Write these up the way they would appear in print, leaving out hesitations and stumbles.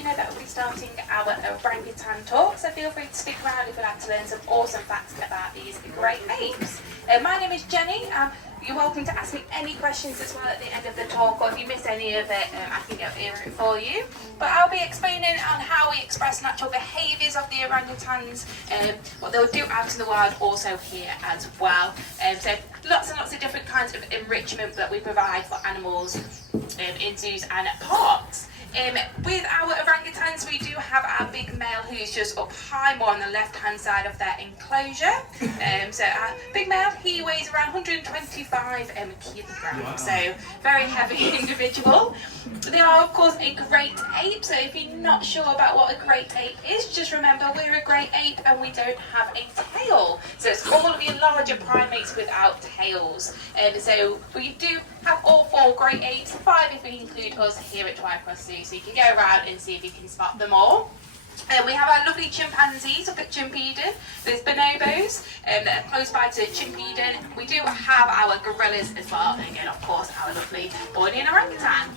you know that we'll be starting our Orangutan Talk, so feel free to stick around if you'd like to learn some awesome facts about these great apes. My name is Jenny. You're welcome to ask me any questions as well at the end of the talk, or if you miss any of it, I can go over it for you. But I'll be explaining on how we express natural behaviours of the orangutans, what they'll do out in the wild also here as well. So lots and lots of different kinds of enrichment that we provide for animals in zoos and parks. With our orangutans, we do have our big male who's just up high, more on the left-hand side of their enclosure. So our big male, he weighs around 125 kilograms, so very heavy individual. They are, of course, a great ape, so if you're not sure about what a great ape is, just remember we're a great ape and we don't have a tail. So it's all of your larger primates without tails. So we do have all 4 great apes, 5 if we include us here at Twycross Zoo, so you can go around and see if you can spot them all. We have our lovely chimpanzees up at Chimpeden. There's bonobos that are close by to Chimpeden. We do have our gorillas as well, and again, of course, our lovely Bornean orangutan.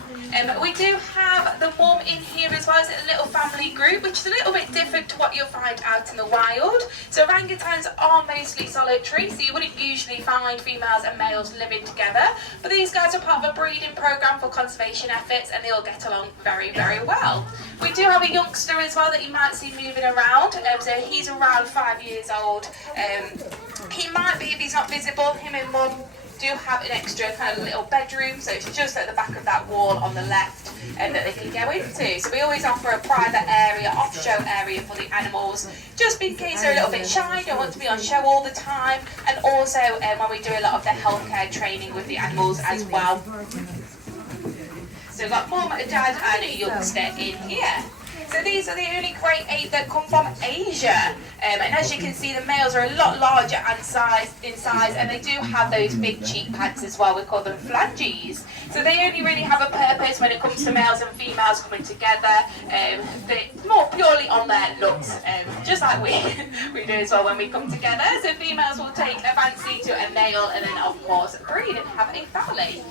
We do have the mum in here as well as a little family group, which is a little bit different to what you'll find out in the wild. So orangutans are mostly solitary, so you wouldn't usually find females and males living together. But these guys are part of a breeding program for conservation efforts, and they all get along very, very well. We do have a youngster as well that you might see moving around. So he's around 5 years old. He might be, if he's not visible, him and mum do have an extra kind of little bedroom, so it's just at the back of that wall on the left that they can go into. So we always offer a private area, off-show area for the animals, just in case they're a little bit shy, don't want to be on show all the time, and also when we do a lot of the healthcare training with the animals as well. So we've got mum, dad and a youngster in here. So these are the only great ape that come from Asia, and as you can see, the males are a lot larger in size, and they do have those big cheek pads as well. We call them phalanges. So they only really have a purpose when it comes to males and females coming together. They're more purely on their looks, just like we do as well when we come together. So females will take a fancy to a male, and then of course breed and have a family.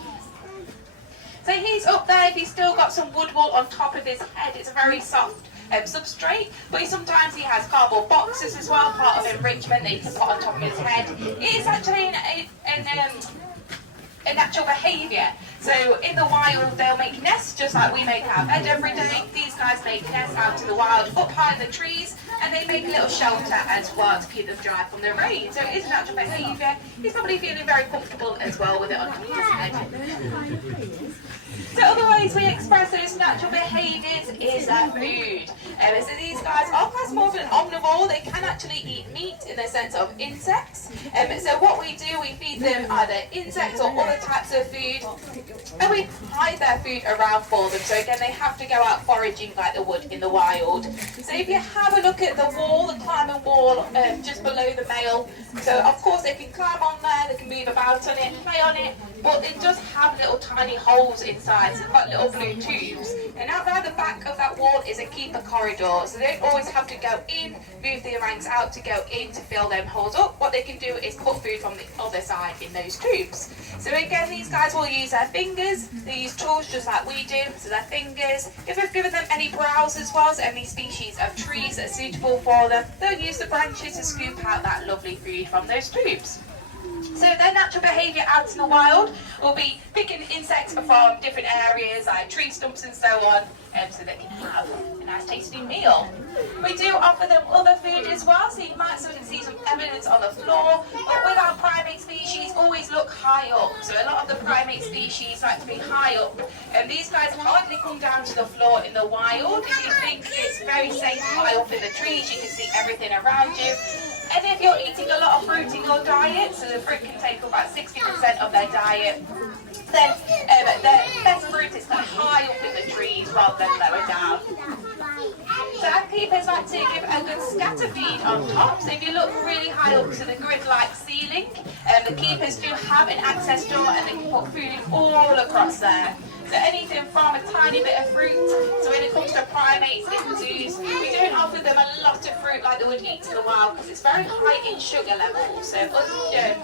So he's up there, he's still got some wood wool on top of his head. It's a very soft substrate, but sometimes he has cardboard boxes as well, part of enrichment that he can put on top of his head. It is actually a natural behaviour. So in the wild, they'll make nests just like we make our bed every day. These guys make nests out in the wild, up high in the trees, and they make a little shelter as well to keep them dry from the rain. So it is natural behaviour. He's probably feeling very comfortable as well with it on top of his head. So other ways we express those natural behaviours is food. So these guys are classed more of an omnivore. They can actually eat meat in the sense of insects. So what we do, we feed them either insects or other types of food, and we hide their food around for them. So again, they have to go out foraging like they would in the wild. So if you have a look at the wall, the climbing wall just below the male, so of course they can climb on there, they can move about on it, play on it, but they just have little tiny holes inside, so they've got little blue tubes. And out there the back of that wall is a keeper corridor, so they don't always have to go in, move the orangs out to go in to fill them holes up. What they can do is put food from the other side in those tubes. So again, these guys will use their fingers, they use tools just like we do, so their fingers. If we've given them any browse as well, so any species of trees that are suitable for them, they'll use the branches to scoop out that lovely food from those tubes. So their natural behaviour out in the wild will be picking insects from different areas like tree stumps and so on, so they can have a nice tasty meal. We do offer them other food as well, so you might see some evidence on the floor, but with our primate species, always look high up. So a lot of the primate species like to be high up, and these guys hardly come down to the floor in the wild. If you think it's very safe high up in the trees, you can see everything around you. And if you're eating a lot of fruit in your diet, so the fruit can take about 60% of their diet, then the best fruit is kind of high up in the trees rather than lower down. So our keepers like to give a good scatter feed on top. So if you look really high up to the grid-like ceiling, the keepers do have an access door and they can put food all across there. So anything from a tiny bit of fruit, so when it comes to primates in zoos, we don't offer them a lot lots of fruit like they would eat in the wild because it's very high in sugar levels. So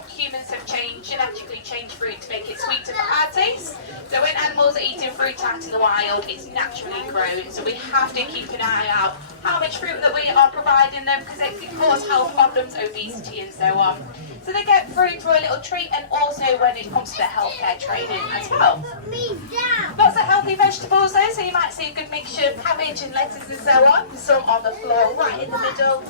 humans have genetically changed fruit to make it sweeter for our taste. So when animals are eating fruit out in the wild, it's naturally grown. So we have to keep an eye out how much fruit that we are providing them because it can cause health problems, obesity and so on. So they get fruit for a little treat, and also when it comes to their healthcare training as well. Lots of healthy vegetables though, so you might see a good mixture of cabbage and lettuce and so on. Some on the floor right in the middle.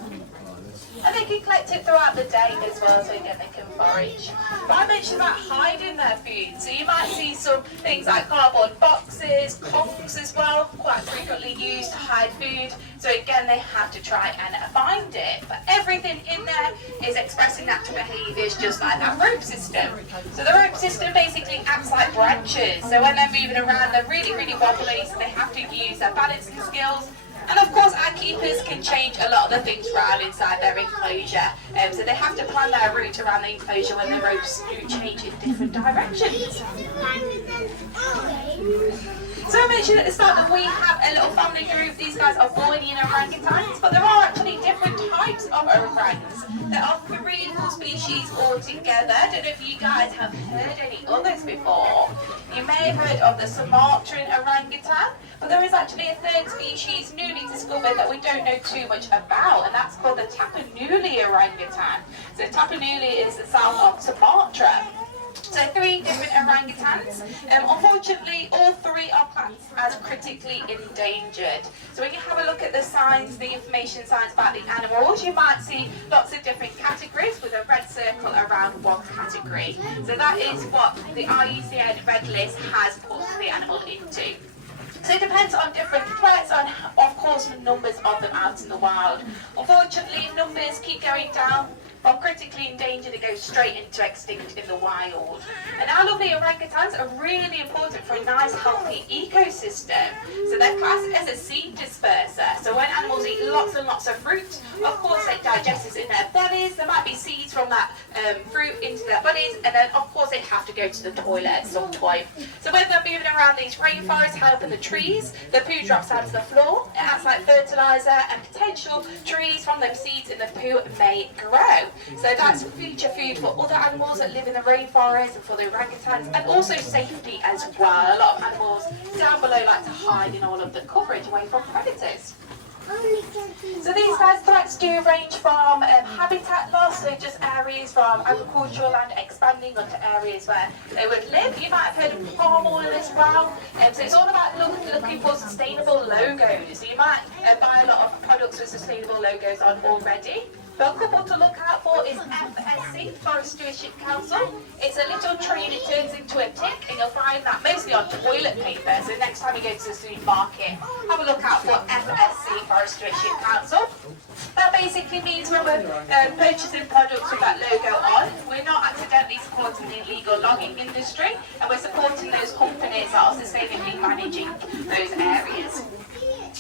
And they can collect it throughout the day as well, so again they can forage. But I mentioned about hiding their food, so you might see some things like cardboard boxes, Kongs as well, quite frequently used to hide food. So again they have to try and find it. But everything in there is expressing natural behaviours just like that rope system. So the rope system basically acts like branches. So when they're moving around they're really, really wobbly, so they have to use their balancing skills. And of course our keepers can change a lot of the things around inside their enclosure. So they have to plan their route around the enclosure when the ropes do change in different directions. So I mentioned at the start that we have a little family group. These guys are Bornean orangutans, but there are actually different types of orangutans. There are 3 full species altogether. I don't know if you guys have heard any others before. You may have heard of the Sumatran orangutan, but there is actually a 3rd species newly discovered that we don't know too much about, and that's called the Tapanuli orangutan. So Tapanuli is the south of Sumatra. So 3 different orangutans. Unfortunately, all 3 are classed as critically endangered. So when you have a look at the signs, the information signs about the animals, you might see lots of different categories with a red circle around one category. So that is what the IUCN Red List has put the animal into. So it depends on different threats, on of course the numbers of them out in the wild. Unfortunately, numbers keep going down. From critically endangered, they go straight into extinct in the wild. And our lovely orangutans are really important for a nice, healthy ecosystem. So they're classed as a seed disperser. So when animals eat lots and lots of fruit, of course they digest this in their bellies. There might be seeds from that fruit into their bellies, and then of course they have to go to the toilet at some point. So when they're moving around these rainforests, high up in the trees, the poo drops down to the floor. It acts like fertilizer, and potential trees from those seeds in the poo may grow. So that's future food for other animals that live in the rainforest and for the orangutans, and also safety as well. A lot of animals down below like to hide in all of the coverage away from predators. So these guys' threats do range from habitat loss, so just areas from agricultural land expanding onto areas where they would live. You might have heard of palm oil as well. So it's all about looking for sustainable logos. So you might buy a lot of products with sustainable logos on already. But a couple to look out for is FSC, Forest Stewardship Council. It's a little tree and it turns into a tick, and you'll find that mostly on toilet paper. So next time you go to the supermarket, have a look out for FSC, Forest Stewardship Council. That basically means when we're purchasing products with that logo on, we're not accidentally supporting the illegal logging industry, and we're supporting those companies that are sustainably managing those areas.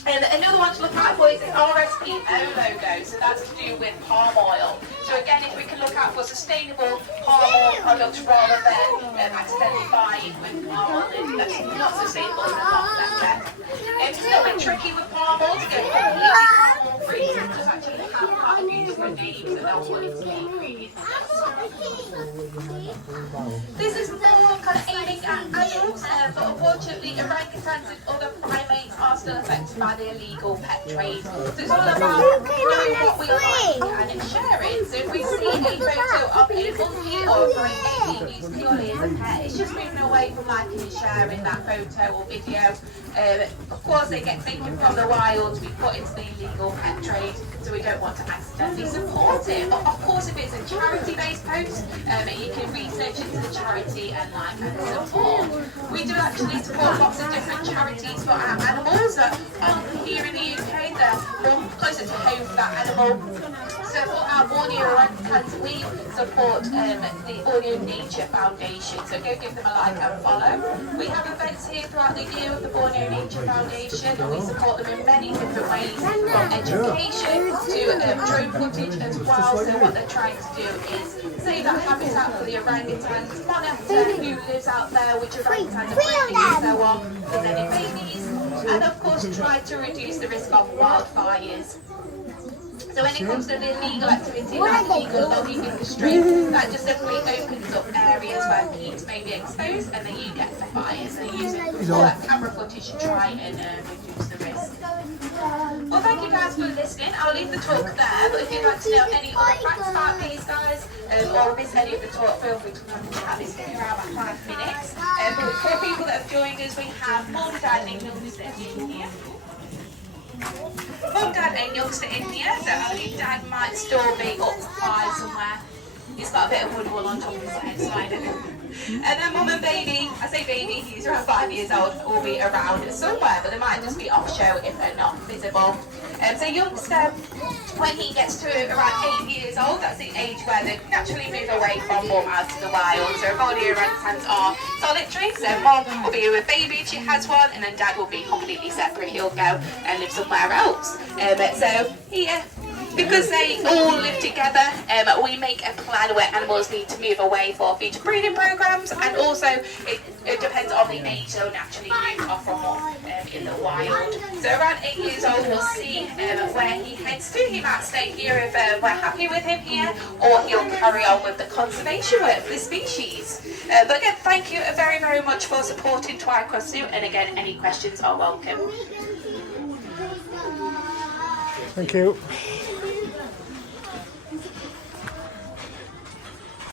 And another one to look out for is the RSPO logo, so that's to do with palm oil. So again, if we can look out for sustainable palm oil products rather than accidentally buying with palm oil that's not sustainable in the long sector. It's a little bit tricky with palm oil to get completely palm oil free, so it does actually have quite a few different names and that's what it's ingredients. This is more kind of aiming at adults, but unfortunately orangutans and other primates are still affected by the illegal pet trade. So it's all about knowing what we like and sharing. So if we see a photo of a monkey or a primal being used purely as a pet, it's just moving away from liking and sharing that photo or video. Of course they get taken from the wild to be put into the illegal pet trade, so we don't want to accidentally support it. But of course if it's a charity-based post, you can research into the charity and like and support. We do actually support lots of different charities for our animals that aren't here in the UK, they're more closer to home for that animal. So for our Borneo orangutans, we support the Borneo Nature Foundation, so go give them a like and follow. We have events here throughout the year with the Borneo Nature Foundation, and we support them in many different ways, from education to drone footage as well. So what they're trying to do is save that habitat for the orangutans, monitor who lives out there, which orangutans are breeding and so on, if there's any babies, and of course try to reduce the risk of wildfires. So when it comes to the illegal activity, like illegal logging industry, that just simply opens up areas where peats may be exposed, and then you get the fires. And they use all that camera footage to try and reduce the risk. Well, thank you guys for listening. I'll leave the talk there, but if you'd like to know any other facts about these guys, or miss any of the talk, feel free to come and chat. This will be around about 5 minutes. But for people that have joined us, we have Mum, Dad and Youngster in here. Mum, Dad and Youngster in here, so I believe Dad might still be up high somewhere. He's got a bit of wood wool on top of his head, so I don't know. And then Mum and Baby, I say Baby, he's around 5 years old, will be around somewhere, but they might just be off show if they're not visible. So Youngster, when he gets to around 8 years old, that's the age where they naturally move away from Mum out to the wild. So all the orangutans are solitary, so Mum will be with Baby if she has one, and then Dad will be completely separate. He'll go and live somewhere else. So here, because they all live together, we make a plan where animals need to move away for future breeding programs, and also it depends on the age they'll naturally move off from in the wild. So around 8 years old, we'll see where he heads to. He might stay here if we're happy with him here, or he'll carry on with the conservation work for the species. But again, thank you very, very much for supporting Twycross Zoo, and again, any questions are welcome. Thank you.